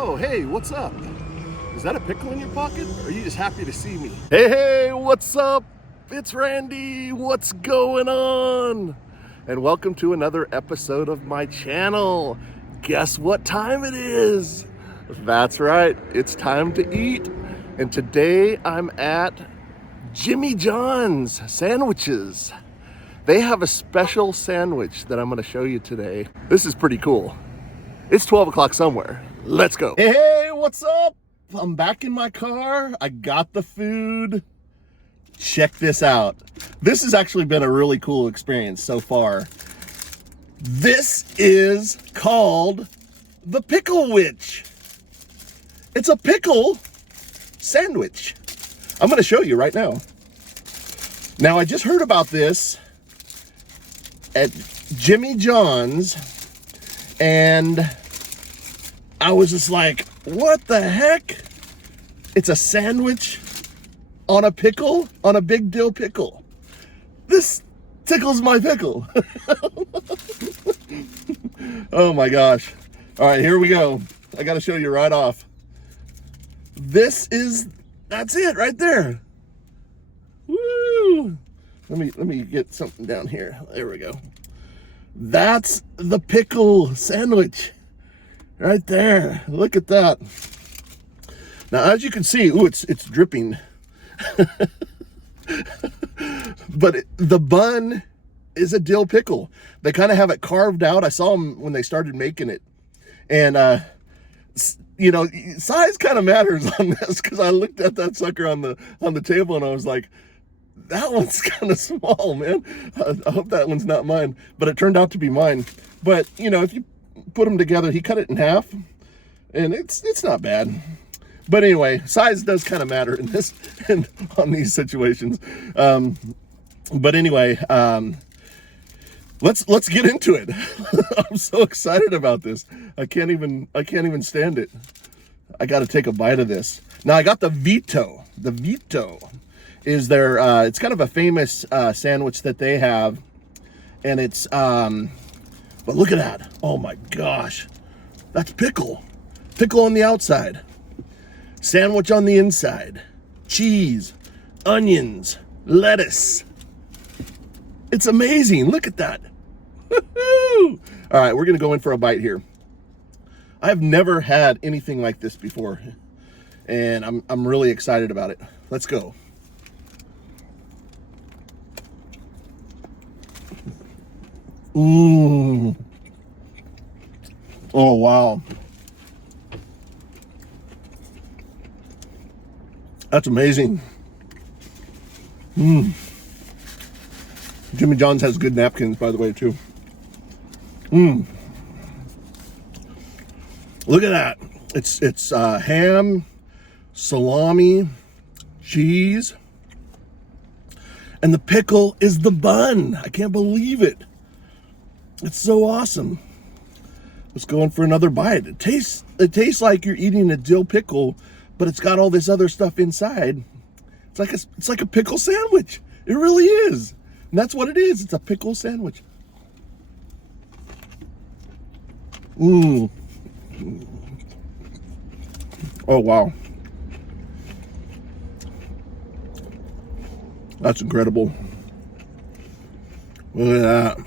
Oh, hey, what's up? Is that a pickle in your pocket? Or are you just happy to see me? Hey, what's up? It's Randy. What's going on? And welcome to another episode of my channel. Guess what time it is? That's right, it's time to eat. And today I'm at Jimmy John's Sandwiches. They have a special sandwich that I'm gonna show you today. This is pretty cool. It's 12 o'clock somewhere. Let's go. Hey, what's up? I'm back in my car. I got the food. Check this out. This has actually been a really cool experience so far. This is called the Picklewich. It's a pickle sandwich. I'm gonna show you right now. Now, I just heard about this at Jimmy John's, and I was just like, what the heck? It's a sandwich on a pickle, on a big dill pickle. This tickles my pickle. Oh my gosh. All right, here we go. I gotta show you right off. That's it right there. Woo! Let me get something down here. There we go. That's the pickle sandwich right there. Look at that. Now, as you can see, ooh, it's dripping. But the bun is a dill pickle. They kind of have it carved out. I saw them when they started making it. And, you know, size kind of matters on this, because I looked at that sucker on the table and I was like, that one's kind of small, man. I hope that one's not mine, but it turned out to be mine. But, you know, if you put them together, he cut it in half, and it's not bad. But anyway, size does kind of matter in this and on these situations. But anyway, let's get into it. I'm so excited about this. I can't even stand it. I got to take a bite of this. Now, I got the Vito. The Vito is their, it's kind of a famous sandwich that they have. And it's, but look at that. Oh my gosh. That's pickle. Pickle on the outside. Sandwich on the inside. Cheese, onions, lettuce. It's amazing. Look at that. Woo-hoo! All right, we're going to go in for a bite here. I've never had anything like this before, and I'm really excited about it. Let's go. Ooh. Oh, wow. That's amazing. Jimmy John's has good napkins, by the way, too. Look at that. It's ham, salami, cheese, and the pickle is the bun. I can't believe it. It's so awesome. Let's go in for another bite. It tastes like you're eating a dill pickle, but it's got all this other stuff inside. It's like a pickle sandwich. It really is. And that's what it is. It's a pickle sandwich. Oh, wow. That's incredible. Look at that.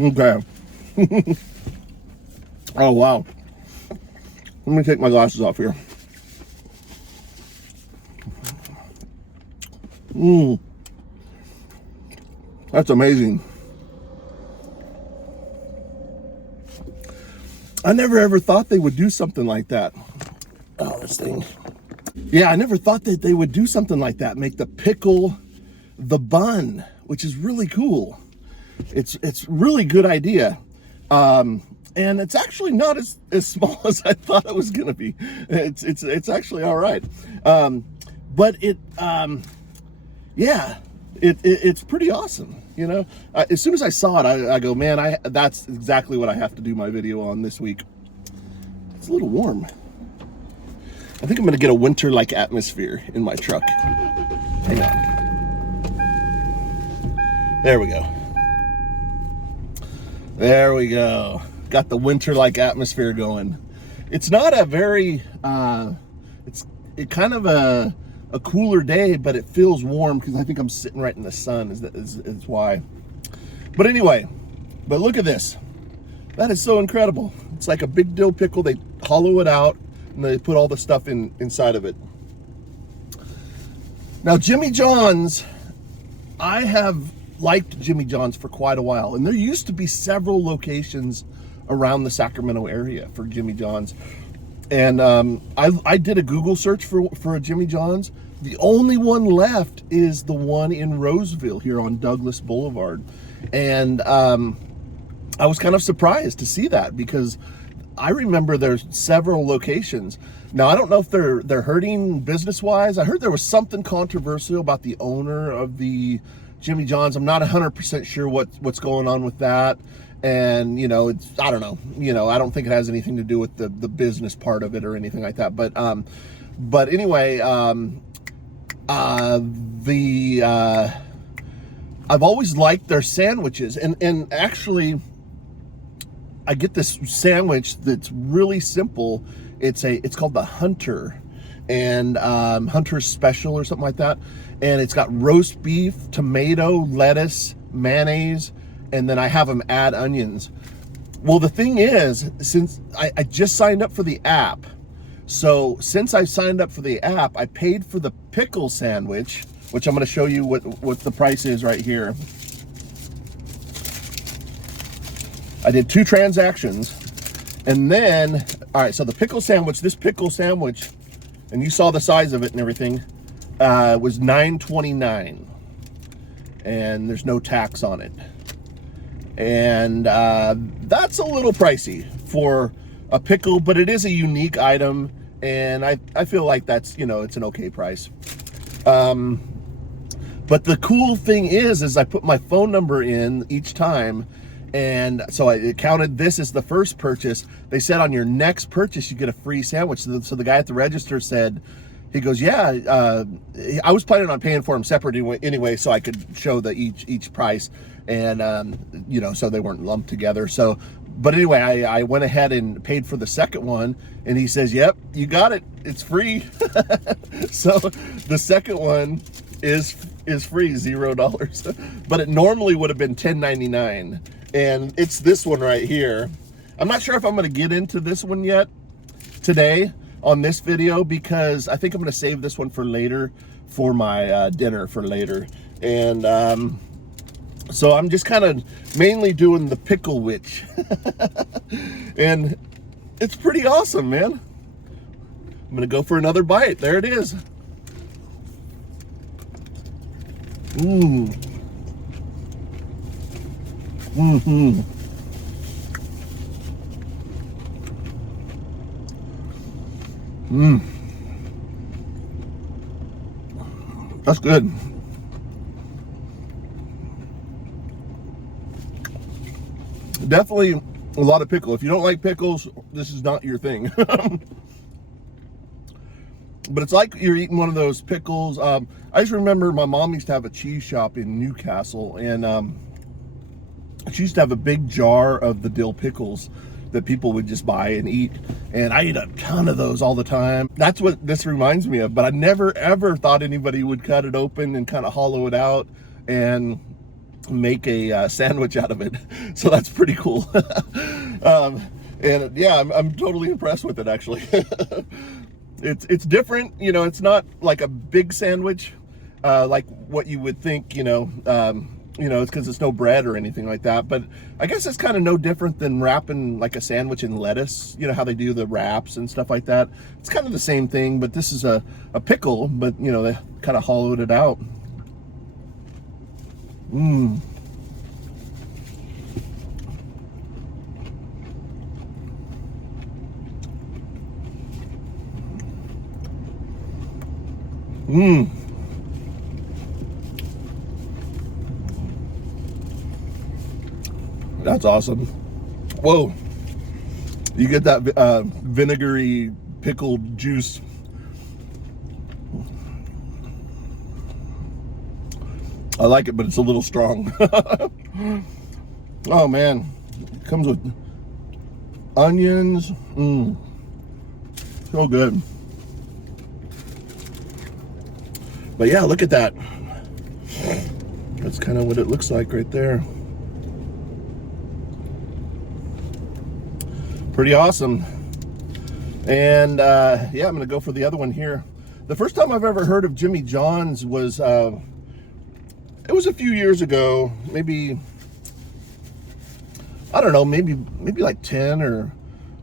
Okay. Oh, wow. Let me take my glasses off here. That's amazing. I never ever thought they would do something like that. Oh, this thing. Yeah, I never thought that they would do something like that. Make the pickle the bun, which is really cool. It's really good idea. And it's actually not as small as I thought it was gonna be. It's actually all right. But yeah, it's pretty awesome, you know. As soon as I saw it, I go, man, that's exactly what I have to do my video on this week. It's a little warm. I think I'm gonna get a winter-like atmosphere in my truck. Hang on. There we go. There we go. Got the winter-like atmosphere going. It's not a very, it's kind of a cooler day, but it feels warm because I think I'm sitting right in the sun is why. But anyway, but look at this. That is so incredible. It's like a big dill pickle. They hollow it out and they put all the stuff inside of it. Now, Jimmy John's, I have liked Jimmy John's for quite a while, and there used to be several locations around the Sacramento area for Jimmy John's. And I did a Google search for a Jimmy John's. The only one left is the one in Roseville here on Douglas Boulevard. And I was kind of surprised to see that because I remember there's several locations. Now, I don't know if they're hurting business-wise. I heard there was something controversial about the owner of the Jimmy John's. I'm not 100% sure what's going on with that. And, you know, I don't know. You know, I don't think it has anything to do with the business part of it or anything like that. But anyway, I've always liked their sandwiches. And actually, I get this sandwich that's really simple. It's called the Hunter, and Hunter's Special or something like that. And it's got roast beef, tomato, lettuce, mayonnaise, and then I have them add onions. Well, the thing is, since I just signed up for the app, so since I signed up for the app, I paid for the pickle sandwich, which I'm going to show you what the price is right here. I did 2 transactions, and then, all right, so the pickle sandwich, this pickle sandwich, and you saw the size of it and everything, was $9.29, and there's no tax on it. And that's a little pricey for a pickle, but it is a unique item, and I feel like that's, you know, it's an okay price. But the cool thing is I put my phone number in each time, and so it counted this as the first purchase. They said on your next purchase you get a free sandwich. So the guy at the register said, he goes, yeah, I was planning on paying for them separate anyway, so I could show the each price, and you know, so they weren't lumped together. So, but anyway, I went ahead and paid for the second one, and he says, yep, you got it, it's free. So the second one is free, $0, but it normally would have been $10.99, and it's this one right here. I'm not sure if I'm going to get into this one yet today on this video, because I think I'm going to save this one for later, for my dinner for later. And so I'm just kind of mainly doing the Picklewich. And it's pretty awesome, man. I'm going to go for another bite. There it is. That's good. Definitely a lot of pickle. If you don't like pickles, this is not your thing. But it's like you're eating one of those pickles. I just remember my mom used to have a cheese shop in Newcastle, and she used to have a big jar of the dill pickles that people would just buy and eat, and I eat a ton of those all the time. That's what this reminds me of, but I never ever thought anybody would cut it open and kind of hollow it out and make a sandwich out of it. So that's pretty cool. And yeah, I'm totally impressed with it, actually. It's different, you know. It's not like a big sandwich like what you would think, you know, it's because it's no bread or anything like that. But I guess it's kind of no different than wrapping like a sandwich in lettuce, you know, how they do the wraps and stuff like that. It's kind of the same thing, but this is a pickle, but, you know, they kind of hollowed it out. That's awesome. Whoa. You get that vinegary pickled juice. I like it, but it's a little strong. Oh man, it comes with onions. So good. But yeah, look at that. That's kind of what it looks like right there. Pretty awesome. And yeah, I'm gonna go for the other one here. The first time I've ever heard of Jimmy John's was it was a few years ago, maybe, I don't know, maybe like 10 or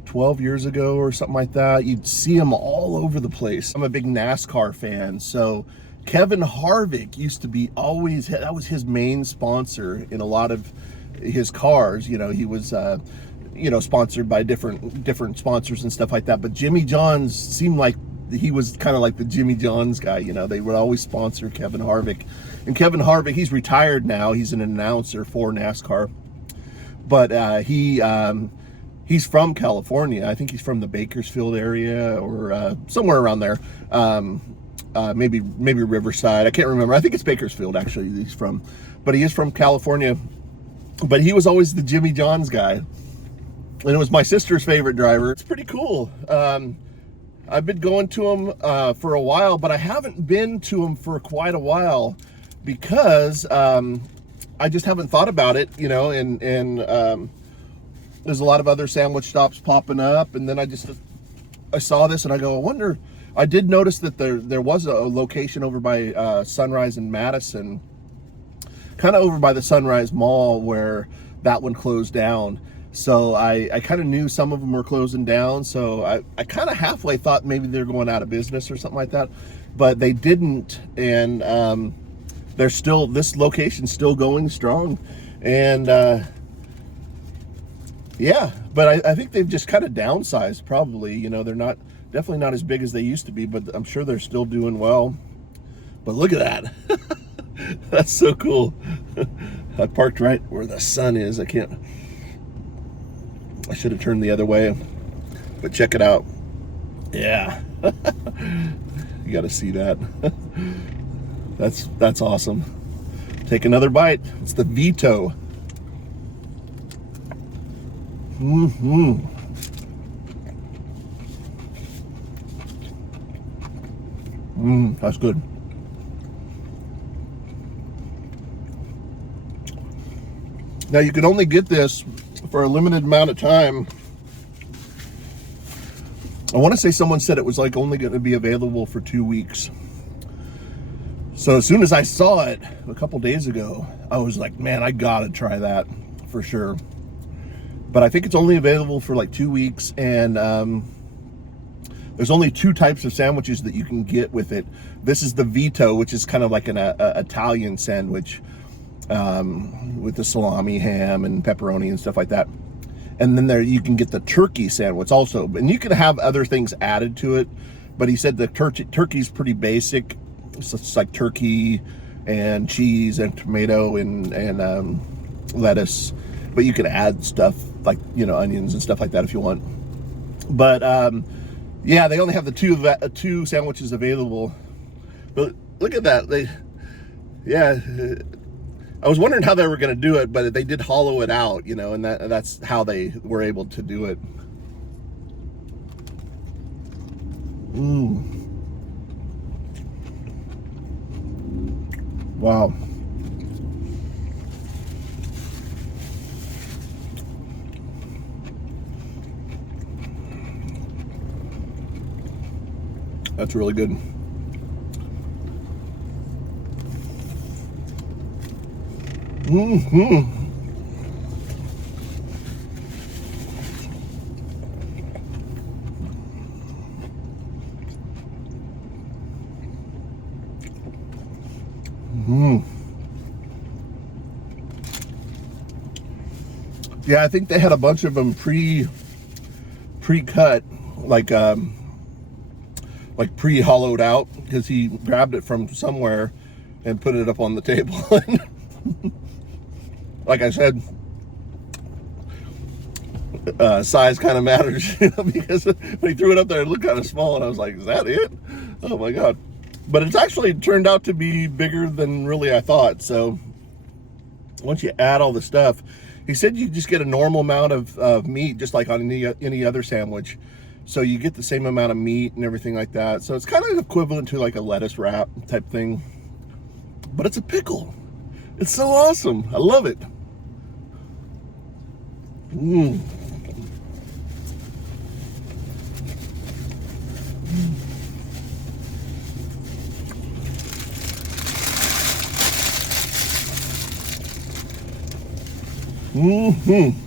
12 years ago or something like that. You'd see them all over the place. I'm a big NASCAR fan, so Kevin Harvick used to be always, that was his main sponsor in a lot of his cars. You know, he was you know, sponsored by different sponsors and stuff like that. But Jimmy John's seemed like he was kind of like the Jimmy John's guy. You know, they would always sponsor Kevin Harvick. And Kevin Harvick, he's retired now. He's an announcer for NASCAR. But he's from California. I think he's from the Bakersfield area or somewhere around there. Maybe Riverside. I can't remember. I think it's Bakersfield actually he's from. But he is from California. But he was always the Jimmy John's guy. And it was my sister's favorite driver. It's pretty cool. I've been going to him for a while, but I haven't been to him for quite a while because I just haven't thought about it, you know, and there's a lot of other sandwich shops popping up. And then I saw this and I go, I wonder, I did notice that there was a location over by Sunrise and Madison, kind of over by the Sunrise Mall where that one closed down. So I kind of knew some of them were closing down. So I kind of halfway thought maybe they're going out of business or something like that, but they didn't. And they're still, this location's still going strong. And yeah, but I think they've just kind of downsized probably. You know, they're definitely not as big as they used to be, but I'm sure they're still doing well. But look at that. That's so cool. I parked right where the sun is. I should have turned the other way, but check it out. Yeah. You got to see that. That's awesome. Take another bite. It's the Vito. That's good. Now you can only get this for a limited amount of time. I want to say someone said it was like only going to be available for 2 weeks. So as soon as I saw it a couple days ago, I was like, man, I gotta try that for sure. But I think it's only available for like 2 weeks, and there's only 2 types of sandwiches that you can get with it. This is the Vito, which is kind of like an Italian sandwich, with the salami, ham, and pepperoni and stuff like that. And then there you can get the turkey sandwich also, and you can have other things added to it. But he said the turkey's pretty basic. So it's like turkey and cheese and tomato and lettuce. But you can add stuff like, you know, onions and stuff like that if you want. But yeah, they only have the two sandwiches available. But look at that. Yeah. I was wondering how they were going to do it, but they did hollow it out, you know, and that's how they were able to do it. Wow. That's really good. Yeah, I think they had a bunch of them pre-cut, like pre-hollowed out, because he grabbed it from somewhere and put it up on the table. Like I said, size kind of matters, you know, because when he threw it up there, it looked kind of small, and I was like, is that it? Oh my God. But it's actually turned out to be bigger than really I thought. So once you add all the stuff, he said you just get a normal amount of meat, just like on any other sandwich. So you get the same amount of meat and everything like that. So it's kind of equivalent to like a lettuce wrap type thing, but it's a pickle. It's so awesome. I love it. Mmm. Mm-hmm.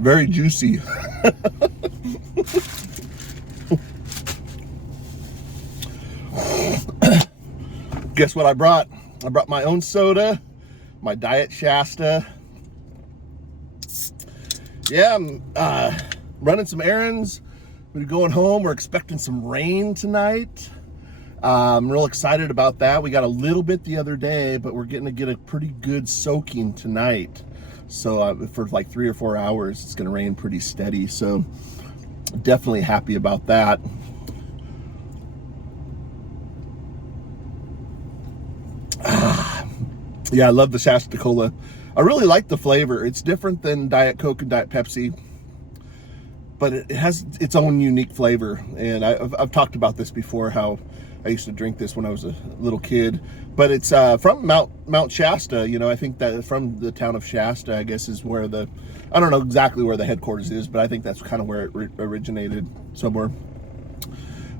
Very juicy. Guess what I brought? I brought my own soda, my Diet Shasta. Yeah, I'm running some errands. We're going home. We're expecting some rain tonight. I'm real excited about that. We got a little bit the other day, but we're getting to get a pretty good soaking tonight. So for like 3 or 4 hours, it's going to rain pretty steady. So definitely happy about that. Yeah, I love the Shasta Cola. I really like the flavor. It's different than Diet Coke and Diet Pepsi, but it has its own unique flavor. And I've talked about this before, how I used to drink this when I was a little kid. But it's from Mount Shasta. You know, I think that from the town of Shasta, I guess, is where I don't know exactly where the headquarters is, but I think that's kind of where it originated, somewhere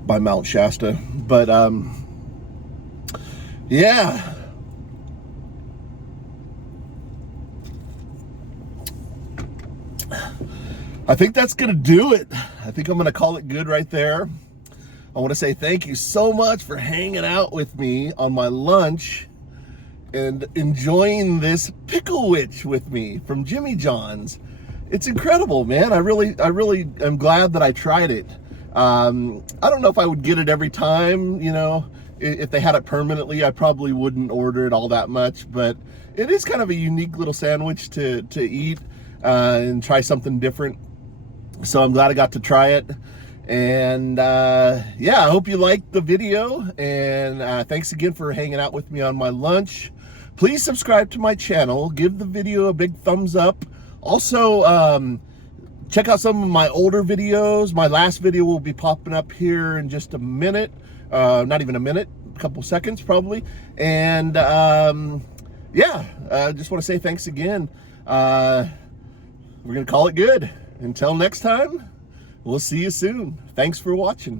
by Mount Shasta. But yeah. I think that's gonna do it. I think I'm gonna call it good right there. I want to say thank you so much for hanging out with me on my lunch and enjoying this Picklewich with me from Jimmy John's. It's incredible, man. I really am glad that I tried it. I don't know if I would get it every time, you know. If they had it permanently, I probably wouldn't order it all that much, but it is kind of a unique little sandwich to eat and try something different. So I'm glad I got to try it. And yeah, I hope you liked the video, and thanks again for hanging out with me on my lunch. Please subscribe to my channel, give the video a big thumbs up. Also, check out some of my older videos. My last video will be popping up here in just a minute, not even a minute, a couple seconds probably. And yeah, just want to say thanks again. We're gonna call it good. Until next time, we'll see you soon. Thanks for watching.